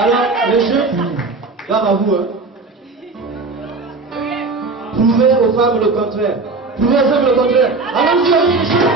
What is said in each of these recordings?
Alors, les jeunes, grave à vous, hein. Prouvez aux femmes le contraire. Prouvez aux hommes le contraire. Allons-y, allons-y, les jeunes.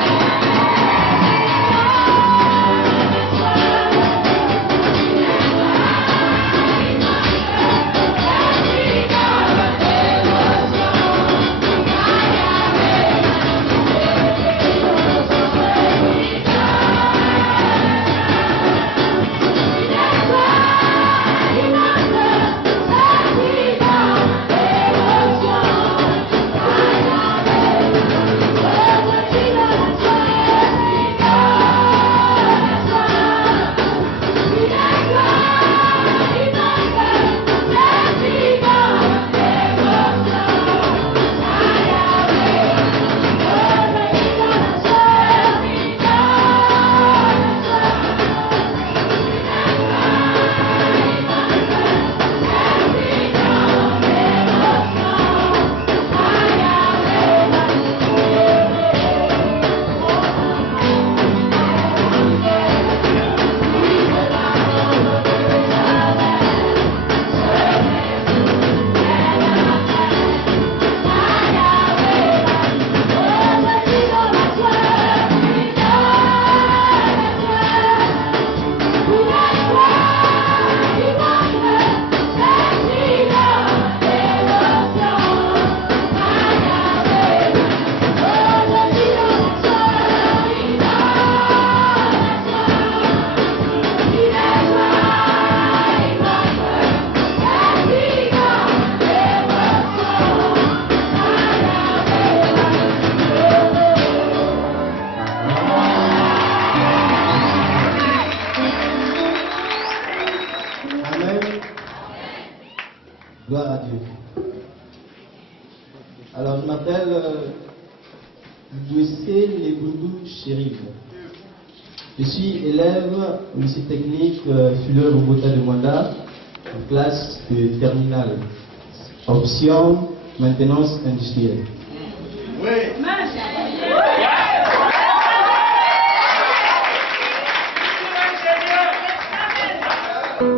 Gloire à Dieu. Alors, je m'appelle Douessé Leboundou Chérif. Je suis élève au lycée technique Fuleur Bogota de Mwanda, en classe de terminale. Option maintenance industrielle. Oui.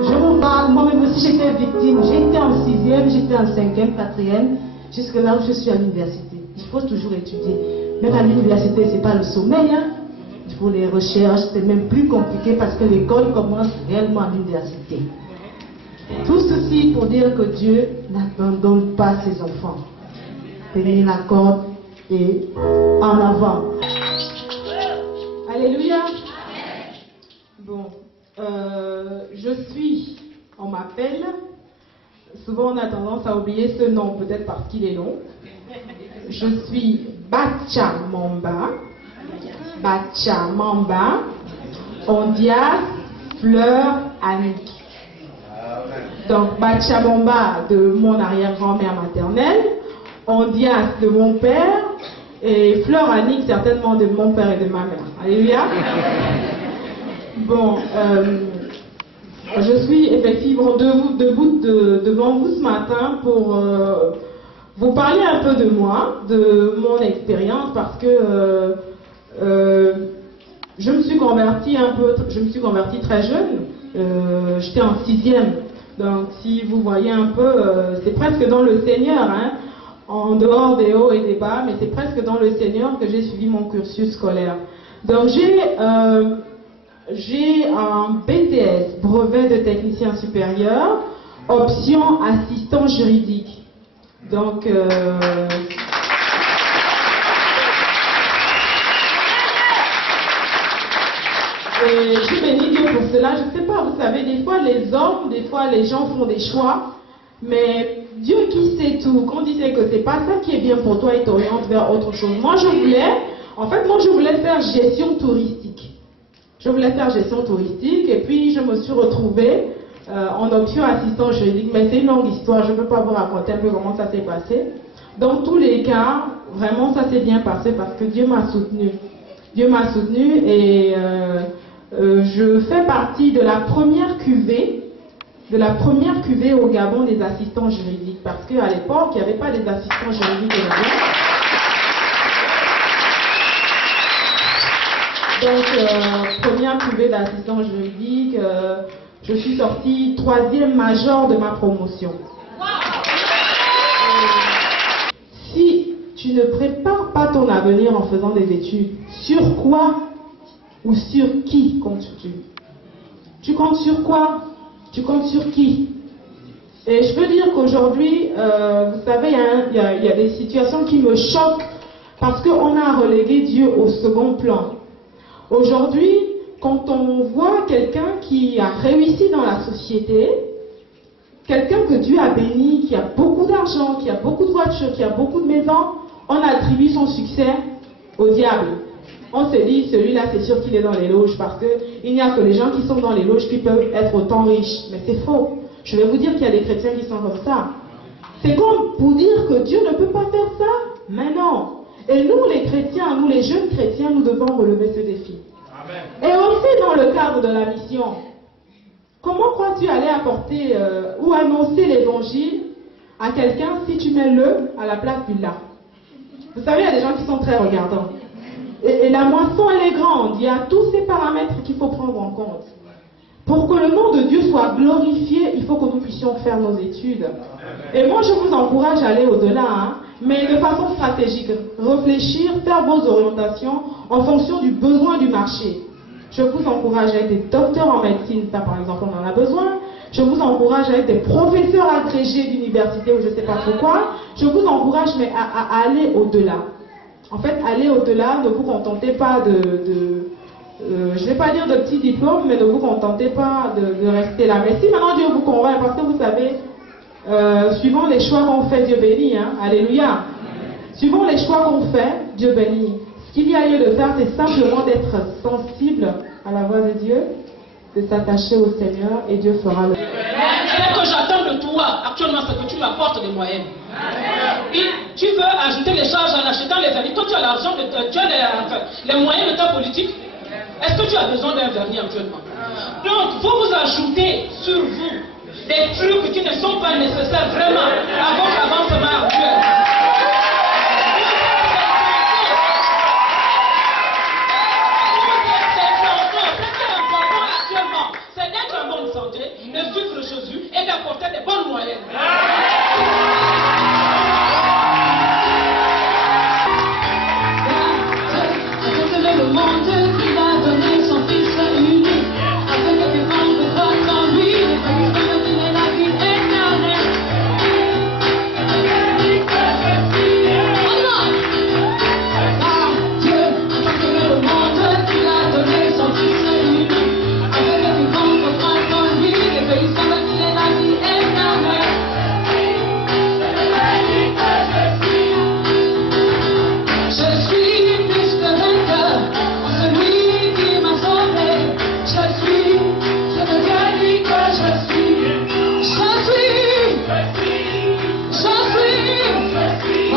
Je vous parle, moi-même aussi j'étais victime. J'étais en 6e, j'étais en 5e, 4e, jusque là où je suis à l'université. Il faut toujours étudier. Même à l'université, c'est pas le sommeil. Hein. Il faut les recherches, c'est même plus compliqué parce que l'école commence réellement à l'université. Tout ceci pour dire que Dieu n'abandonne pas ses enfants. Tenez la corde et en avant. Alléluia. Bon. On m'appelle, souvent on a tendance à oublier ce nom, peut-être parce qu'il est long. Je suis Bachamamba, Ondias Fleur Annick. Donc Bachamamba de mon arrière-grand-mère maternelle, Ondias de mon père, et Fleur Annick certainement de mon père et de ma mère. Alléluia. Bon, je suis effectivement debout devant vous ce matin pour vous parler un peu de moi, de mon expérience, parce que je me suis convertie très jeune. J'étais en 6e, donc si vous voyez un peu, c'est presque dans le Seigneur, hein, en dehors des hauts et des bas, mais c'est presque dans le Seigneur que j'ai suivi mon cursus scolaire. Donc j'ai un BTS, brevet de technicien supérieur, option assistant juridique. Donc, je bénis Dieu pour cela. Je ne sais pas, vous savez, des fois les hommes, des fois les gens font des choix, mais Dieu qui sait tout, quand il sait que c'est pas ça qui est bien pour toi, il t'oriente vers autre chose. Moi je voulais faire gestion touristique. Je voulais faire gestion touristique et puis je me suis retrouvée en option assistant juridique. Mais c'est une longue histoire, je ne peux pas vous raconter un peu comment ça s'est passé. Dans tous les cas, vraiment ça s'est bien passé parce que Dieu m'a soutenue. Dieu m'a soutenue et je fais partie de la première cuvée au Gabon des assistants juridiques. Parce qu'à l'époque, il n'y avait pas des assistants juridiques au Gabon. Donc, première cuvée d'assistants juridiques, Je suis sortie 3e major de ma promotion. Si tu ne prépares pas ton avenir en faisant des études, sur quoi ou sur qui comptes-tu? Tu comptes sur quoi? Tu comptes sur qui? Et je peux dire qu'aujourd'hui, vous savez, il y a des situations qui me choquent parce qu'on a relégué Dieu au second plan. Aujourd'hui, quand on voit quelqu'un qui a réussi dans la société, quelqu'un que Dieu a béni, qui a beaucoup d'argent, qui a beaucoup de voitures, qui a beaucoup de maisons, on attribue son succès au diable. On se dit, celui-là, c'est sûr qu'il est dans les loges parce qu'il n'y a que les gens qui sont dans les loges qui peuvent être autant riches. Mais c'est faux. Je vais vous dire qu'il y a des chrétiens qui sont comme ça. C'est comme pour dire que Dieu ne peut pas faire ça. Mais non. Et nous, les chrétiens, nous, les jeunes chrétiens, nous devons relever ce défi. Amen. Et aussi dans le cadre de la mission, comment crois-tu aller apporter ou annoncer l'évangile à quelqu'un si tu mets le à la place du là? Vous savez, il y a des gens qui sont très regardants. Et la moisson, elle est grande. Il y a tous ces paramètres qu'il faut prendre en compte. Pour que le nom de Dieu soit glorifié, il faut que nous puissions faire nos études. Et moi, je vous encourage à aller au-delà, hein, mais de façon stratégique. Réfléchir, faire vos orientations en fonction du besoin du marché. Je vous encourage à être des docteurs en médecine, ça par exemple, on en a besoin. Je vous encourage à être des professeurs agrégés d'université ou je ne sais pas pourquoi. Je vous encourage mais à aller au-delà. En fait, aller au-delà, ne vous contentez pas je ne vais pas dire de petits diplômes, mais ne vous contentez pas de rester là. Mais si maintenant Dieu vous convainc, parce que vous savez, suivant les choix qu'on fait, Dieu bénit, hein, alléluia. Suivant les choix qu'on fait, Dieu bénit. Ce qu'il y a lieu de faire, c'est simplement d'être sensible à la voix de Dieu, de s'attacher au Seigneur, et Dieu fera le... Ce que j'attends de toi, actuellement, c'est que tu m'apportes des moyens. Tu veux ajouter les charges en achetant les vernis. Toi, tu as l'argent, tu as les moyens de ta politique. Est-ce que tu as besoin d'un vernis actuellement? Donc, vous ajoutez sur vous des trucs qui ne sont pas nécessaires vraiment à votre avancement actuel. C'est d'être en bonne santé, de suivre Jésus et d'apporter des bonnes moyens. Le monde qui a donné son fils unique, afin que quiconque croit en lui ne périsse pas, mais qu'il ait la vie éternelle. Car Dieu a donné le monde qu'il a donné son fils unique, afin que quiconque croit en lui ne périsse pas, mais qu'il ait la vie éternelle. Je suis plus que vainqueur. Celui qui m'a sauvé, je suis, je te dis que je suis,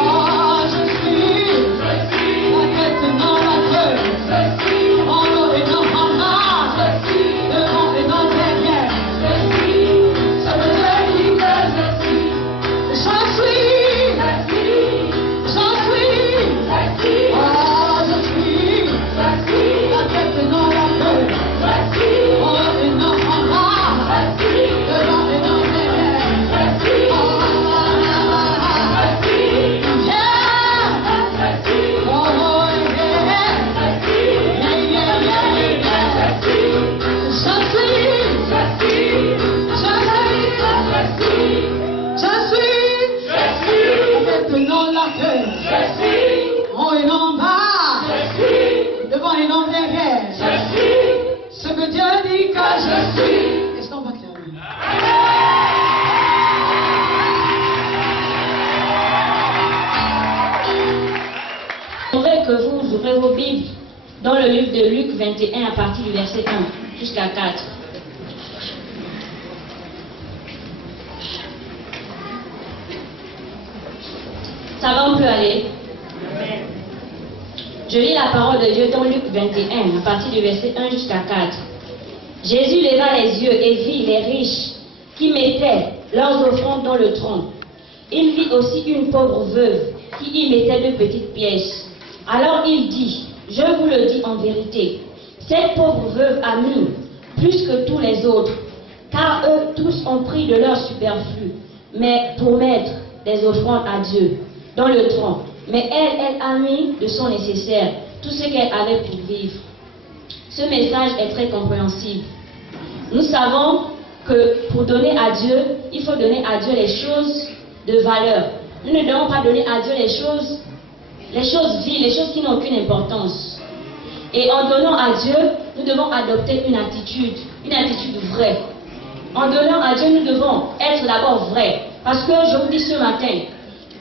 oh je suis, la tête dans la queue, en haut et non en bas, devant et dans derrière, je te dis que je suis, j'en suis, oh je suis. La tête dans la queue, en haut et non en bas, devant et non derrière. Dans la queue, en haut et non en bas, devant et non derrière. Ce que Dieu dit que je suis. Est-ce qu'on va terminer? J'aimerais que vous ouvrez vos Bibles dans le livre de Luc 21 à partir du verset 1 jusqu'à 4. Ça va, on peut aller. Je lis la parole de Dieu dans Luc 21 à partir du verset 1 jusqu'à 4. Jésus leva les yeux et vit les riches qui mettaient leurs offrandes dans le trône. Il vit aussi une pauvre veuve qui y mettait 2 petites pièces. Alors il dit, je vous le dis en vérité, cette pauvre veuve a mis plus que tous les autres, tous ont pris de leur superflu, mais pour mettre des offrandes à Dieu dans le tronc. Mais elle a mis de son nécessaire, tout ce qu'elle avait pour vivre. Ce message est très compréhensible. Nous savons que pour donner à Dieu, il faut donner à Dieu les choses de valeur. Nous ne devons pas donner à Dieu les choses viles, les choses qui n'ont aucune importance. Et en donnant à Dieu, nous devons adopter une attitude vraie. En donnant à Dieu, nous devons être d'abord vrais. Parce que je vous dis ce matin,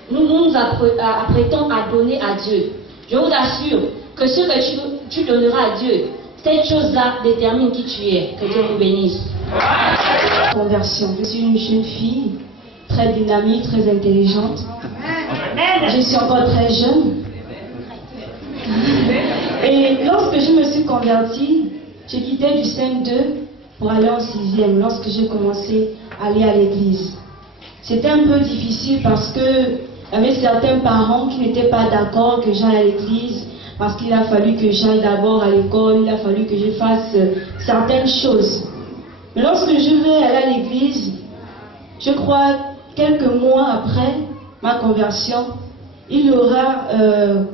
nous nous apprêtons à donner à Dieu. Je vous assure que ce que tu donneras à Dieu, cette chose-là détermine qui tu es. Que Dieu vous bénisse. Conversion. Je suis une jeune fille, très dynamique, très intelligente. Je suis encore très jeune. Et lorsque je me suis convertie, j'ai quitté du CM2 pour aller en 6e, lorsque j'ai commencé à aller à l'église. C'était un peu difficile parce que il y avait certains parents qui n'étaient pas d'accord que j'aille à l'église, parce qu'il a fallu que j'aille d'abord à l'école, il a fallu que je fasse certaines choses. Mais lorsque je vais aller à l'église, je crois quelques mois après ma conversion, il y aura,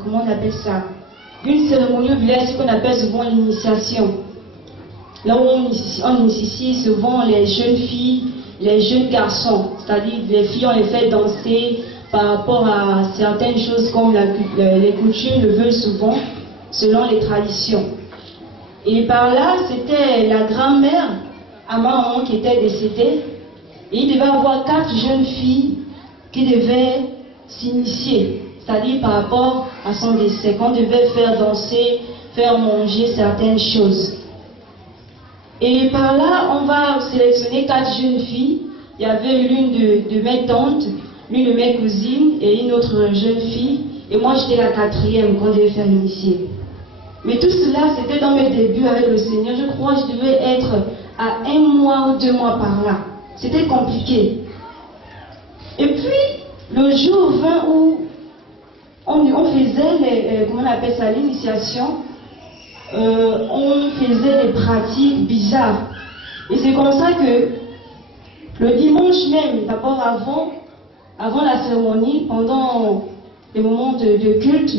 comment on appelle ça, une cérémonie au village, ce qu'on appelle souvent l'initiation. Là où on initie souvent les jeunes filles, les jeunes garçons, c'est-à-dire les filles, on les fait danser par rapport à certaines choses comme les coutumes le veulent souvent, selon les traditions. Et par là, c'était la grand-mère à ma maman qui était décédée, et il devait y avoir 4 jeunes filles qui devaient s'initier, c'est-à-dire par rapport à son décès, qu'on devait faire danser, faire manger certaines choses. Et par là, on va sélectionner 4 jeunes filles. Il y avait l'une de mes tantes, l'une de mes cousines et une autre jeune fille. Et moi, j'étais la 4e qu'on devait faire initier. Mais tout cela, c'était dans mes débuts avec le Seigneur. Je crois que je devais être à 1 mois ou 2 mois par là. C'était compliqué. Et puis, le jour 20 où on faisait comment on appelle ça, l'initiation, on faisait des pratiques bizarres. Et c'est comme ça que le dimanche même, d'abord avant la cérémonie, pendant les moments de culte,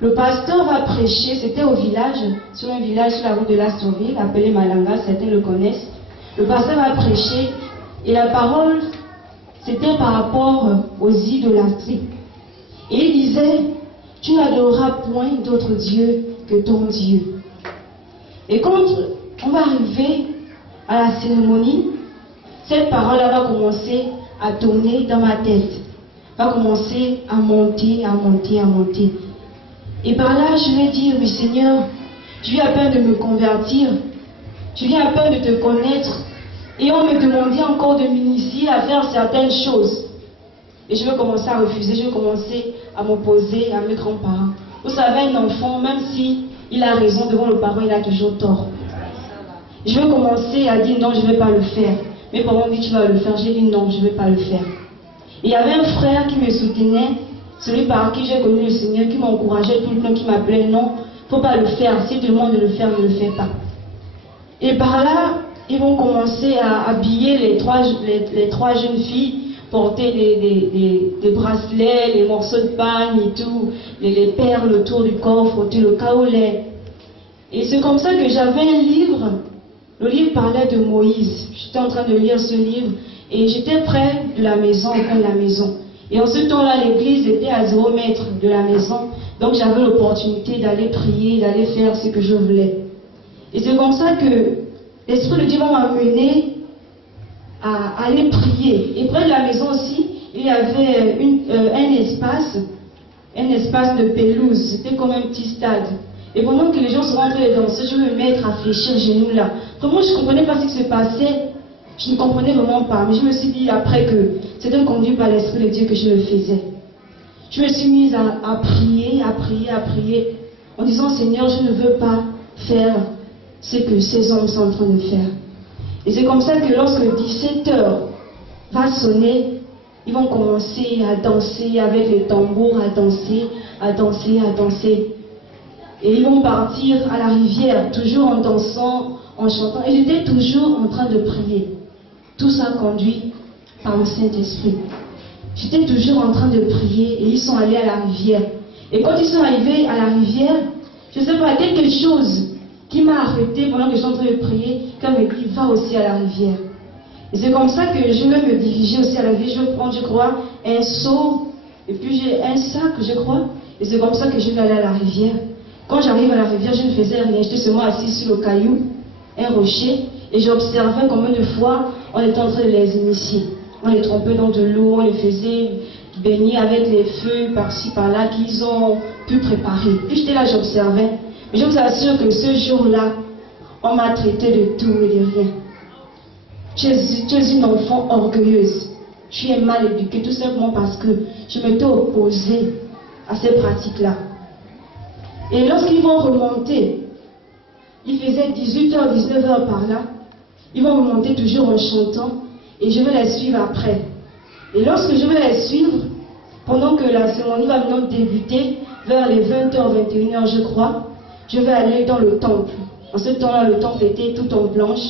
le pasteur va prêcher. C'était au village, sur un village sur la route de l'Astorville, appelé Malanga, certains le connaissent. Le pasteur va prêcher et la parole, c'était par rapport aux idolâtries. Et il disait, tu n'adoreras point d'autre Dieu que ton Dieu. Et quand on va arriver à la cérémonie, cette parole-là va commencer à tourner dans ma tête, va commencer à monter, à monter, à monter. Et par là, je vais dire, oui Seigneur, je viens à peine de me convertir, je viens à peine de te connaître, et on me demandait encore de m'initier à faire certaines choses. Et je vais commencer à refuser, je vais commencer à m'opposer à mes grands-parents. Vous savez, un enfant, même si il a raison devant le parent, il a toujours tort. Je vais commencer à dire non, je ne vais pas le faire. Mes parents disent tu vas le faire, j'ai dit non, je ne vais pas le faire. Et il y avait un frère qui me soutenait, celui par qui j'ai connu le Seigneur, qui m'encourageait tout le temps, qui m'appelait non, il ne faut pas le faire, si tu demandes de le faire, ne le fais pas. Et par là, ils vont commencer à habiller les trois jeunes filles, porter des bracelets, les morceaux de pagne et tout, les perles autour du corps, frotter le kaolé. Et c'est comme ça que j'avais un livre. Le livre parlait de Moïse. J'étais en train de lire ce livre et j'étais près de la maison, au coin de la maison. Et en ce temps-là, l'église était à 0 mètres de la maison. Donc j'avais l'opportunité d'aller prier, d'aller faire ce que je voulais. Et c'est comme ça que l'Esprit de Dieu m'a amené à aller prier. Et près de la maison aussi, il y avait un espace de pelouse. C'était comme un petit stade. Et pendant que les gens se rentraient danser, je me mettre à fléchir les genoux là. Comment je ne comprenais pas ce qui se passait, je ne comprenais vraiment pas. Mais je me suis dit après que c'était conduit par l'Esprit de Dieu que je le faisais. Je me suis mise à prier, en disant Seigneur, je ne veux pas faire ce que ces hommes sont en train de faire. Et c'est comme ça que lorsque 17h va sonner, ils vont commencer à danser avec les tambours, à danser. Et ils vont partir à la rivière, toujours en dansant, en chantant. Et j'étais toujours en train de prier. Tout ça conduit par le Saint-Esprit. J'étais toujours en train de prier et ils sont allés à la rivière. Et quand ils sont arrivés à la rivière, je ne sais pas, quelque chose qui m'a arrêté pendant que je suis en train de prier, comme me dit, va aussi à la rivière. Et c'est comme ça que je vais me diriger aussi à la rivière. Je vais prendre, je crois, un seau, et puis j'ai un sac, je crois. Et c'est comme ça que je vais aller à la rivière. Quand j'arrive à la rivière, je ne faisais rien. J'étais seulement assis sur le caillou, un rocher, et j'observais combien de fois on était en train de les initier. On les trempait dans de l'eau, on les faisait baigner avec les feux par-ci, par-là qu'ils ont pu préparer. Puis j'étais là, j'observais. Mais je vous assure que ce jour-là, on m'a traité de tout et de rien. Tu es une enfant orgueilleuse. Tu es mal éduquée, tout simplement parce que je m'étais opposée à ces pratiques-là. Et lorsqu'ils vont remonter, il faisait 18h, 19h par là, ils vont remonter toujours en chantant et je vais les suivre après. Et lorsque je vais les suivre, pendant que la cérémonie va maintenant débuter, vers les 20h, 21h je crois, je vais aller dans le temple. En ce temps-là, le temple était tout en blanche.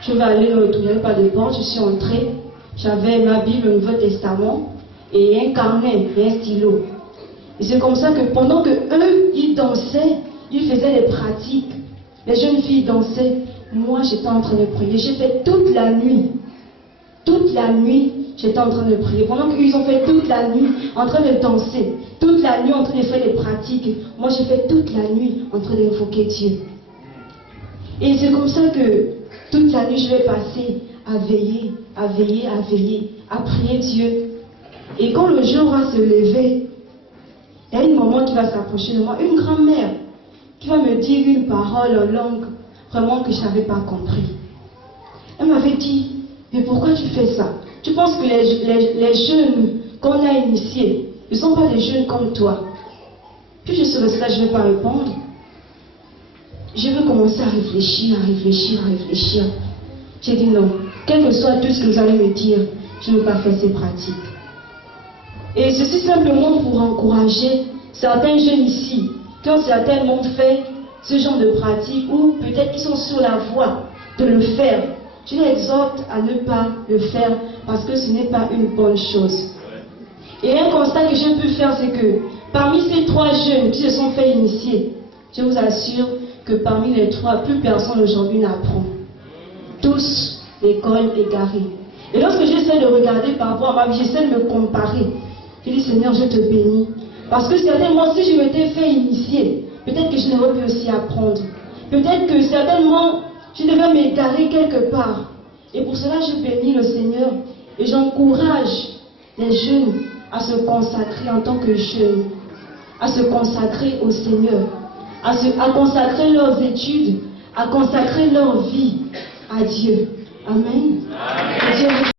Je vais aller dans le tunnel par des portes, je suis entrée. J'avais ma Bible, le Nouveau Testament, et un carnet et un stylo. Et c'est comme ça que pendant que eux, ils dansaient, ils faisaient des pratiques. Les jeunes filles dansaient. Moi, j'étais en train de prier. J'ai fait toute la nuit. Toute la nuit, j'étais en train de prier. Pendant qu'ils ont fait toute la nuit en train de danser. Toute la nuit en train de faire des pratiques. Moi, j'ai fait toute la nuit en train d'invoquer Dieu. Et c'est comme ça que toute la nuit, je vais passer à veiller, à veiller, à veiller, à prier Dieu. Et quand le jour va se lever, il y a une maman qui va s'approcher de moi, une grand-mère, qui va me dire une parole en langue vraiment que je n'avais pas compris. Elle m'avait dit, mais pourquoi tu fais ça? Tu penses que les jeunes qu'on a initiés ne sont pas des jeunes comme toi? Puis je serai là, je ne vais pas répondre. Je veux commencer à réfléchir, à réfléchir, à réfléchir. J'ai dit non, quel que soit tout ce que vous allez me dire, je ne veux pas faire ces pratiques. Et ceci simplement pour encourager certains jeunes ici qui ont certainement fait ce genre de pratique ou peut-être qu'ils sont sur la voie de le faire. Je les exhorte à ne pas le faire parce que ce n'est pas une bonne chose. Et un constat que j'ai pu faire, c'est que parmi ces 3 jeunes qui se sont fait initier, je vous assure que parmi les 3, plus personne aujourd'hui n'apprend. Tous l'école égarée. Et lorsque j'essaie de regarder par rapport à ma vie, j'essaie de me comparer. Je dis, Seigneur, je te bénis. Parce que certainement, si je m'étais fait initier, peut-être que je n'aurais pu aussi apprendre. Peut-être que certainement, je devais m'égarer quelque part. Et pour cela, je bénis le Seigneur. Et j'encourage les jeunes à se consacrer en tant que jeunes, à se consacrer au Seigneur, à consacrer leurs études, à consacrer leur vie à Dieu. Amen. Amen.